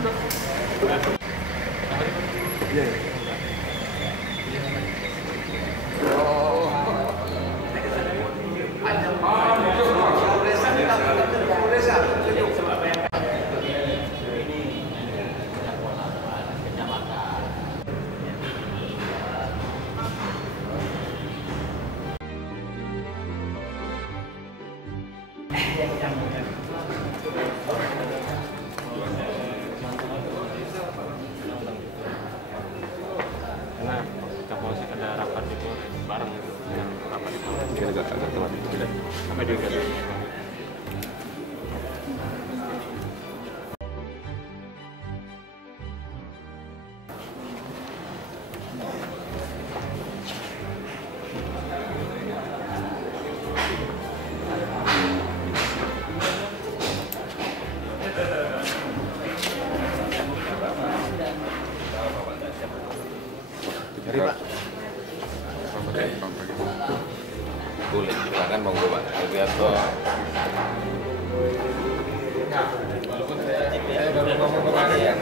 Iya. Karena Kapolsek ada rapat itu bareng gitu, rapat itu. Ini agak telat. Sampai juga. Mari Pak. Boleh, silakan monggo Pak Sugiarto. Saya baru ngomong kemarin.